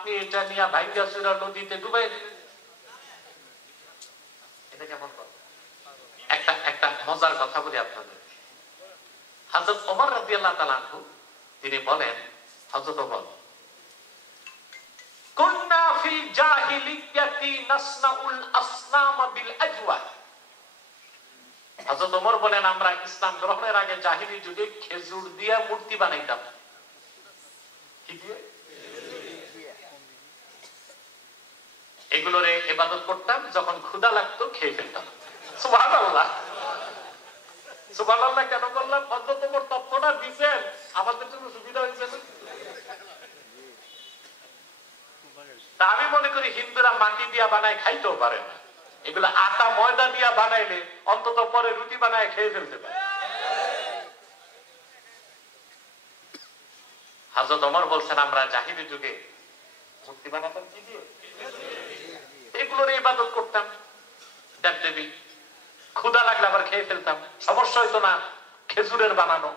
আপনি এটা নিয়ে ভাইঙ্গা চুরা নদীতে ডুবাই দিলেন, এটা কেমন কথা? একটা একটা মজার কথা বলি আপনাদের। হযরত ওমর রাদিয়াল্লাহু তাআলা আনহু তিনি বলেন, হযরত ওমর, কুন্না ফিল জাহিলিয়াতি নাসনাউল আসনাম বিল আজওয়া। হযরত ওমর বলেন, আমরা ইসলাম গ্রহণের আগে জাহিলি যুগে খেজুর দিয়ে মূর্তি বানাইতাম। কি দিয়ে? এগুলোরে ইবাদত করতাম, যখন ক্ষুধা লাগতো খেয়ে ফেলতাম। সুবহানাল্লাহ, সুবহানাল্লাহ। কেন বললাম? হযরত ওমর তথ্যটা দিবেন, আমাদের জন্য সুবিধা হয়েছে না? তা আমি মনে করি হিন্দুরা মাটি দিয়া বানায় খাইতেও পারে না, এগুলো আটা ময়দা দিয়া বানাইলে অন্তত পরে রুটি বানায় খেয়ে ফেলতে পারে। হযরত ওমর বলছেন, আমরা জাহিলি যুগে মূর্তি বানাতাম কি দিয়ে? এগুলোর ইবাদত করতাম, দেবদেবী। ক্ষুধা লাগলে আবার খেয়ে ফেলতাম, সমস্যা হইতো না খেজুরের বানানো।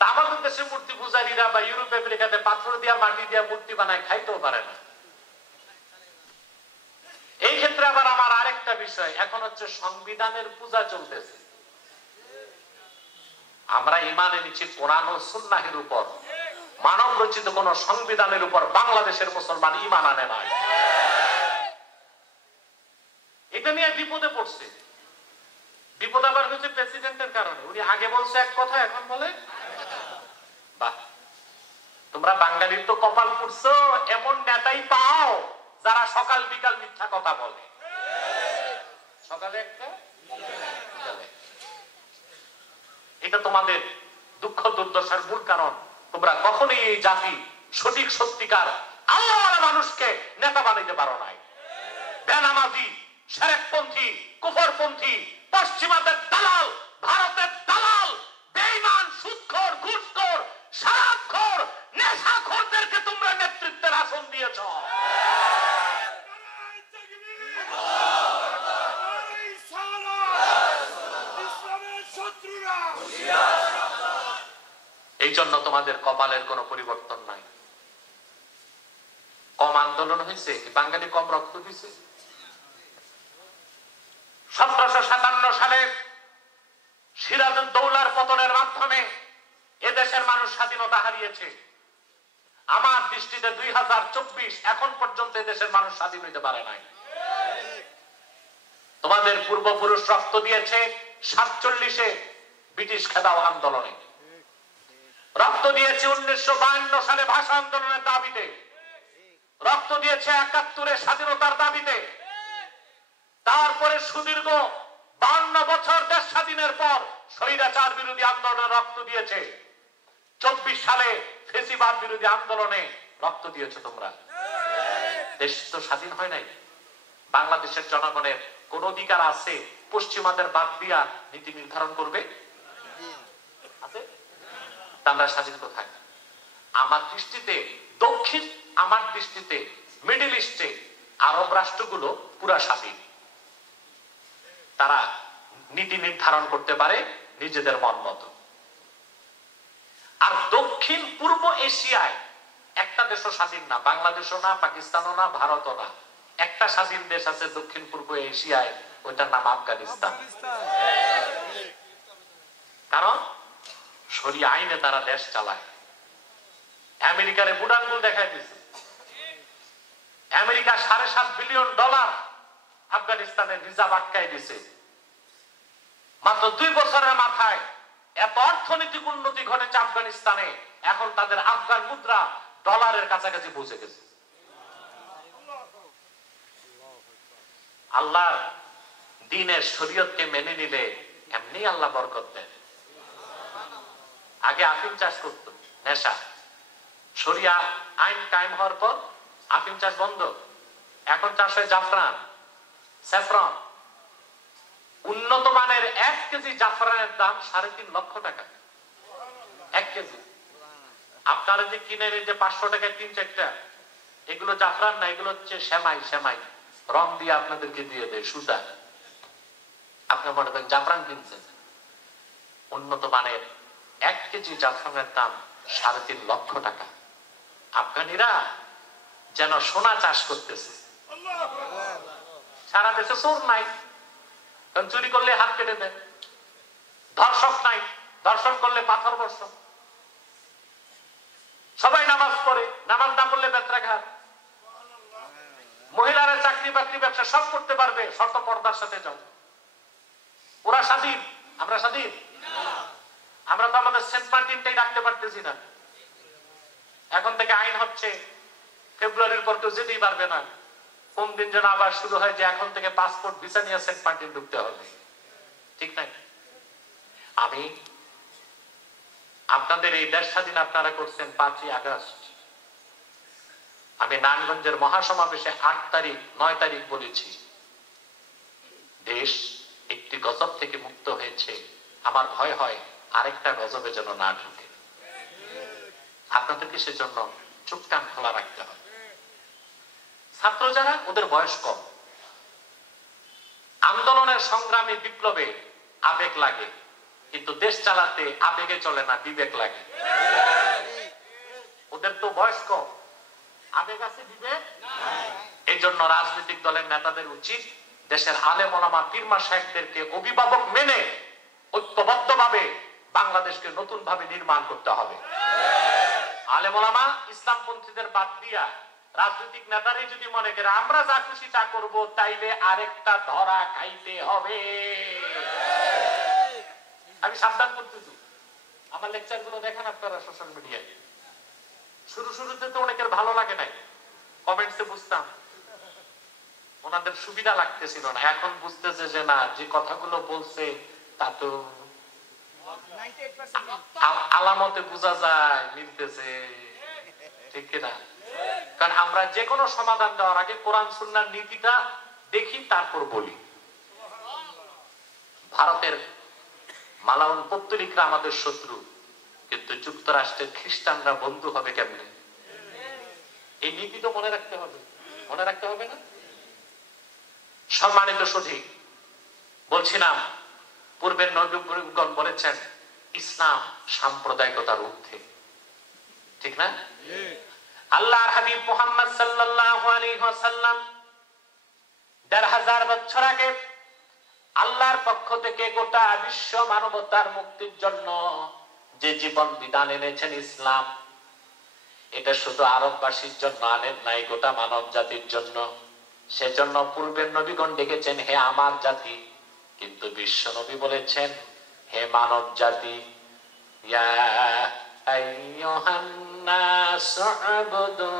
আমাদের দেশে মূর্তি পূজারীরা বা ইউরোপ আমেরিকাতে পাথর দিয়া মাটি দিয়া মূর্তি বানায় খাইতেও পারে না। এই ক্ষেত্রে আবার আমার আরেকটা বিষয়, এখন হচ্ছে সংবিধানের পূজা চলতেছে। আমরা ঈমান এনেছি কোরআন ও সুন্নাহের উপর, মানব রচিত কোন সংবিধানের উপর বাংলাদেশের মুসলমান ঈমান আনে নাই। এটা নিয়ে বিপদে পড়ছে। বিপদ আবার হচ্ছে প্রেসিডেন্টের কারণে। উনি আগে বলছে এক কথা, এখন বলে বাহ, তোমরা বাঙালির তো কপাল পুড়ছো, এমন নেতাই পাও যারা সকাল বিকাল মিথ্যা কথা বলে। সকালে একটা, এটা তোমাদের দুঃখ দুর্দশার মূল কারণ। তোমরা কখনোই এই জাতি সঠিক সত্যিকার আল্লাহওয়ালা মানুষকে নেতা বানাইতে পারো নাই। বেনামাজি, শিরকপন্থী, কুফরপন্থী, পশ্চিমাদের দালাল, ভারতের দালাল, বেঈমান, সুদখোর, ঘুষখোর, শরাবখোর, নেশাখোরদেরকে তোমরা নেতৃত্বের আসন দিয়েছো। এই জন্য তোমাদের কপালের কোনো পরিবর্তন নাই। কম আন্দোলন হয়েছে, বাঙালি কম রক্ত দিয়েছে। 1757 সালে সিরাজউদ্দৌলার পতনের মাধ্যমে এদেশের মানুষ স্বাধীনতা হারিয়েছে। আমার দৃষ্টিতে 2024 এখন পর্যন্ত এদেশের মানুষ স্বাধীন হইতে পারে নাই। তোমাদের পূর্বপুরুষ রক্ত দিয়েছে 47-এ ব্রিটিশ খেদাও আন্দোলনে, রক্ত দিয়েছে 1952 সালে ভাষা আন্দোলনের দাবিতে, রক্ত দিয়েছে 71-এ স্বাধীনতার দাবিতে। তারপরে সুদীর্ঘ 52 বছর দেশ স্বাধীনের পর স্বৈরাচার বিরোধী আন্দোলনে রক্ত দিয়েছে। 24 সালে ফেসিবাদ বিরোধী আন্দোলনে রক্ত দিয়েছে তোমরা। দেশ তো স্বাধীন হয় নাই। বাংলাদেশের জনগণের কোন অধিকার আছে পশ্চিমাদের বাদ দিয়া নীতি নির্ধারণ করবে? আছে? আমরা স্বাধীন কোথায়? আমার দৃষ্টিতে দক্ষিণ, আমার দৃষ্টিতে মিডল ইস্টে আরব রাষ্ট্রগুলো পুরা স্বাধীন। তারা নীতি নির্ধারণ করতে পারে নিজেদের মন মতো। আর দক্ষিণ পূর্ব এশিয়ায় একটা দেশও স্বাধীন না, বাংলাদেশও না, পাকিস্তানও না, ভারতও না। একটা স্বাধীন দেশ আছে দক্ষিণ পূর্ব এশিয়ায়, ওইটার নাম আফগানিস্তান। কারণ শরিয়া আইনে তারা দেশ চালায়। আমেরিকারে বুড়াঙ্গুল দেখায় দিচ্ছে। আমেরিকা $7.5 বিলিয়ন আফগানিস্তানের রিজার্ভ আটকায় দিছে। মাত্র 2 বছরের মাথায় এত অর্থনৈতিক উন্নতি ঘটেছে আফগানিস্তানে, এখন তাদের আফগান মুদ্রা ডলারের কাছাকাছি পৌঁছে গেছে। আল্লাহর দ্বীনের শরীয়তকে মেনে নিলে এমনি আল্লাহ বরকত দেন। আগে আফিম চাষ করত, নেশা। শরিয়া আইন কায়েম হওয়ার পর আফিম চাষ বন্ধ। এখন চাষ হয় জাফরান, স্যাফরন। উন্নত মানের 1 কেজি জাফরানের দাম 3.5 লক্ষ টাকা। 1 কেজি। আপনারা যে কিনেন যে 500 টাকায় 3-4টা, এগুলো জাফরান না, এগুলো হচ্ছে সেমাই। সেমাই রং দিয়ে আপনাদেরকে দিয়ে দেয়, সুতা। আপনার মনে করেন জাফরান কিনছেন। উন্নত মানের 1 কেজি জাফরানের দাম 3.5 লক্ষ টাকা। আফগানিরা যেন সোনা চাষ করতেছে। সারা দেশে চোর নাই, কারণ চুরি করলে হাত কেটে দেয়। ধর্ষক নাই, ধর্ষণ করলে পাথর বর্ষণ। সবাই নামাজ পড়ে, নামাজ না পড়লে বেত্রাঘাত। মহিলারা চাকরি বাকরি ব্যবসা সব করতে পারবে, শর্ত পর্দার সাথে যাও। ওরা স্বাধীন, আমরা স্বাধীন? আমরা তো আমাদের সেন্ট মার্টিনটাই রাখতে পারতেছি না। এখন থেকে আইন হচ্ছে ফেব্রুয়ারির পর কেউ যেতেই পারবে না। কোন দিন যেন আবার শুরু হয় যে এখন থেকে পাসপোর্ট ভিসা নিয়ে সেন্ট মার্টিন ঢুকতে হবে, ঠিক নাই? আমি আপনাদের এই দেশ স্বাধীন আপনারা করছেন 5ই আগস্ট। আমি নারায়ণগঞ্জের মহাসমাবেশে 8 তারিখ 9 তারিখ বলেছি, দেশ একটি গজব থেকে মুক্ত হয়েছে, আমার ভয় হয় আরেকটা গজবে যেন না ঢুকে। আপনাদেরকে সেজন্য চোখ কান খোলা রাখতে হবে। ছাত্র যারা, ওদের বয়স কম। আন্দোলনের সংগ্রামী বিপ্লবে আবেগ লাগে, কিন্তু দেশ চালাতে আবেগে চলে না, বিবেক লাগে। ওদের তো বয়স কম, আবেগ আছে, বিবেক নাই। এই জন্য রাজনৈতিক দলের নেতাদের উচিত দেশের আলেম ওলামা পীর মাশায়েখদেরকে অভিভাবক মেনে ঐক্যবদ্ধভাবে বাংলাদেশকে নতুন ভাবে নির্মাণ করতে হবে। আলেম ওলামা ইসলামপন্থীদের বাদ দিয়া রাজনৈতিক নেতারাই যদি মনে করে আমরা যা খুশি তা করব, তাইলে আরেকটা ধরা খাইতে হবে। আমি সাবধান করতেছি। আমার লেকচার গুলো দেখেন আপনারা সোশ্যাল মিডিয়ায়। শুরুতে তো অনেকের ভালো লাগে নাই, কমেন্টসে বুঝতাম ওনাদের সুবিধা লাগতেছিল না। এখন বুঝতেছে যে না, যে কথাগুলো বলছে তা তো আলামতে বোঝা যায়, মিলতেছে, ঠিক কিনা? কারণ আমরা যে কোনো সমাধান দেওয়ার আগে কোরআন সুন্নাহর নীতিটা দেখি, তারপর বলি। ভারতের মালাউন পত্তলিকরা আমাদের শত্রু, কিন্তু যুক্তরাষ্ট্রের খ্রিস্টানরা বন্ধু হবে কেমনে? এই নীতি তো মনে রাখতে হবে, মনে রাখতে হবে না? সম্মানিত সুধী, বলছিলাম পূর্বের নবীগণ বলেছেন ইসলাম সাম্প্রদায়িকতার ঊর্ধ্বে, ঠিক না? আল্লাহর হাবিব মুহাম্মদ সাল্লাল্লাহু আলাইহি ওয়াসাল্লাম ১৫০০ বছর আগে আল্লাহর পক্ষ থেকে গোটা বিশ্ব মানবতার মুক্তির জন্য যে জীবন বিধান এনেছেন ইসলাম, এটা শুধু আরববাসীর জন্য আনেন নাই, গোটা মানব জাতির জন্য। সেজন্য পূর্বের নবীগণ ডেকেছেন হে আমার জাতি, কিন্তু বিশ্ব নবী বলেছেন হে মানব জাতি। ইয়া আইয়ুহান নাসু উবুদু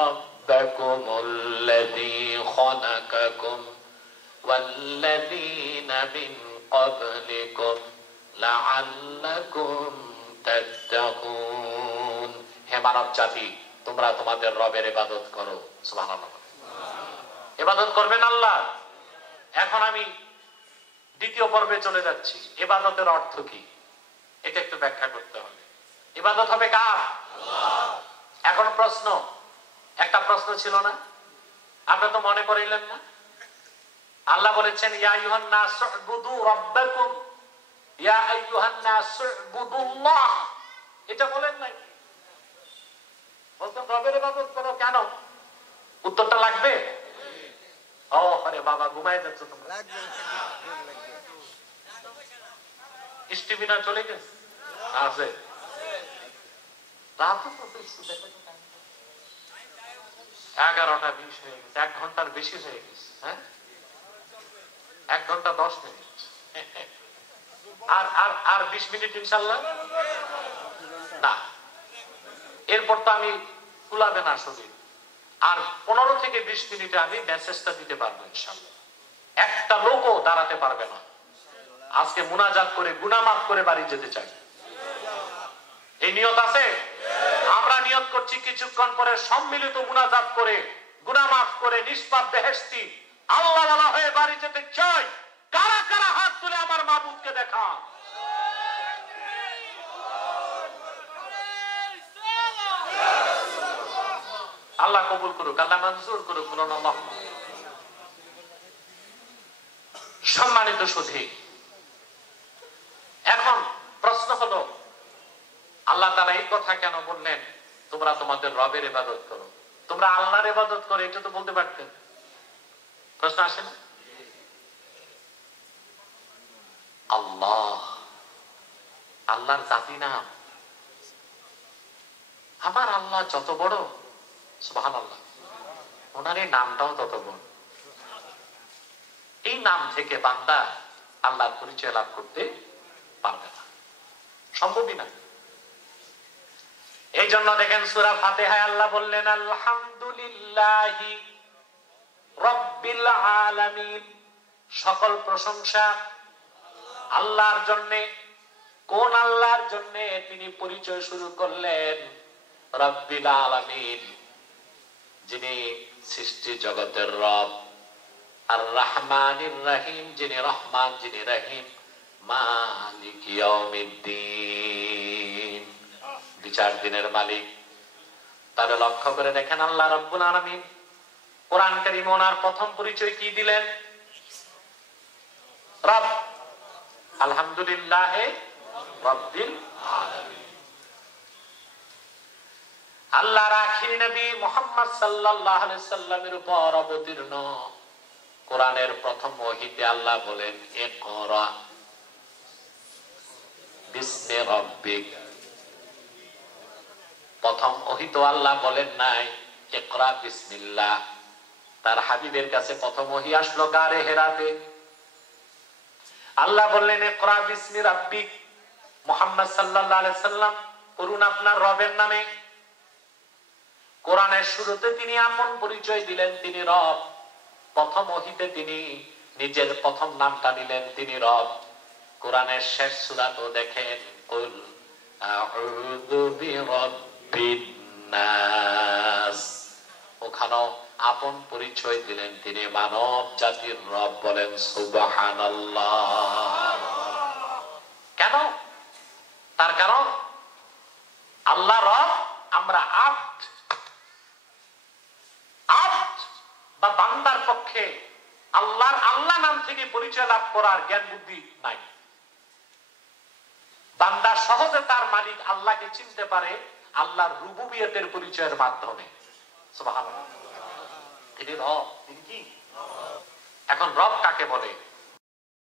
রাব্বাকুমুল্লাযী খালাকাকুম ওয়াল্লাযীনা মিন ক্বাবলিকুম লাআল্লাকুম তাত্তাকুন। হে মানব জাতি, তোমরা তোমাদের রবের ইবাদত করো। সুবহানাল্লাহ। ইবাদত করবেন আল্লাহ। এখন আমি দ্বিতীয় পর্বে চলে যাচ্ছি। ইবাদতের অর্থ কি এটা একটু ব্যাখ্যা করতে হবে। ইবাদত হবে কার? আল্লাহ। এখন প্রশ্ন, একটা প্রশ্ন ছিল না, আপনারা তো মনে করিলেন না? আল্লাহ বলেছেন ইয়া আইয়ুহান নাসু উবুদু রাব্বাকুম, ইয়া আইয়ুহান নাসু উবুদুল্লাহ, এটা বলেন নাই? বলতেন রবের ইবাদত করো, কেন? উত্তরটা লাগবে? ও আরে বাবা, ঘুমায় যাচ্ছ তোমরা? স্টিমিনা চলে গেছে? আছে? রাত 11:20 হয়ে গেছে, 1 ঘন্টার বেশি হয়ে গেছে। হ্যাঁ, 1 ঘন্টা 10 মিনিট। আর 20 মিনিট ইনশাল্লাহ না, এরপর তো আমি কুলাবে না শরীর। আর 15 থেকে 20 মিনিটে আমি মেসেজটা দিতে পারবো ইনশাল্লাহ। একটা লোকও দাঁড়াতে পারবে না। আজকে মুনাজাত করে গুনাহ মাফ করে বাড়ি যেতে চাই, এই নিয়ত আছে। আমরা নিয়ত করছি কিছুক্ষণ পরে সম্মিলিত মুনাজাত করে গুনাহ মাফ করে নিষ্পাপ বেহেশতি আল্লাহ ওয়ালা হয়ে বাড়ি যেতে চাই। কারা কারা হাত তুলে আমার মাবুদকে দেখা? আল্লাহ কবুল করুক, আল্লাহ মঞ্জুর করুক, বলুন আল্লাহ। সম্মানিত সুধী, এখন প্রশ্ন হলো আল্লাহ তাআলা এই কথা কেন বললেন তোমরা তোমাদের রবের ইবাদত করো, তোমরা আল্লাহর ইবাদত করো, এটা তো বলতে পারতেন। প্রশ্ন আসে না? আল্লাহ, আল্লাহর জাতি নাম। আমার আল্লাহ যত বড়, সুবহানাল্লাহ, ওনার এই নামটাও তত বড়। এই নাম থেকে বান্দা আল্লাহর পরিচয় লাভ করতে পারবে না, সম্ভবই না। এই জন্য দেখেন সূরা ফাতিহায় আল্লাহ বললেন আলহামদুলিল্লাহি রাব্বিল আলামিন, সকল প্রশংসা আল্লাহর জন্য। কোন আল্লাহর জন্য? তিনি পরিচয় শুরু করলেন রাব্বিল আলামিন, যিনি সৃষ্টি জগতের রব, আর রহমানির রহিম, যিনি রহমান, যিনি রহিম, মালিক ইয়াউমিদ্দিন, বিচার দিনের মালিক। তাহলে লক্ষ্য করে দেখেন আল্লাহ রাব্বুল আলামিন কোরআন কারীম ওনার প্রথম পরিচয় কি দিলেন? রব। আলহামদুলিল্লাহ রাব্বিল আলামিন। আল্লাহর আখির নবী মুহাম্মদ সাল্লাল্লাহু আলাইহি সাল্লামের উপর অবতীর্ণ কোরআনের প্রথম ওহীতে আল্লাহ বলেন ইকরা বিসমি রাব্বিক। প্রথম ওহী তো আল্লাহ বলেন নাই ইকরা বিসমিল্লাহ। তার হাবিবের কাছে প্রথম ওহী আসলো গারে হেরাতে। আল্লাহ বললেন ইকরা বিসমি রাব্বিক, মুহাম্মদ সাল্লাল্লাহু আলাইহি সাল্লাম পড়ুন আপনার রবের নামে। কোরআনের শুরুতে তিনি আপন পরিচয় দিলেন, তিনি রব। প্রথম ওহীতে তিনি নিজের প্রথম নামটা নিলেন, তিনি রব। কোরআনের শেষ সূরাতেও দেখেন কুল আউযু বিরাব্বিন নাস, ওখানেও আপন পরিচয় দিলেন, তিনি মানব জাতির রব। বলেন সুবহানাল্লাহ। কেন? তার কারণ আল্লাহ রব, আমরা আব্দ। আব্দ বা বান্দার পক্ষে আল্লাহর আল্লাহ নাম থেকে পরিচয় লাভ করার জ্ঞান বুদ্ধি নাই। বান্দা সহজে তার মালিক আল্লাহকে চিনতে পারে আল্লাহর রুবুবিয়তের পরিচয়ের মাধ্যমে। সুবহানাল্লাহ। তিনি রব, তিনি কি? এখন রব কাকে বলে?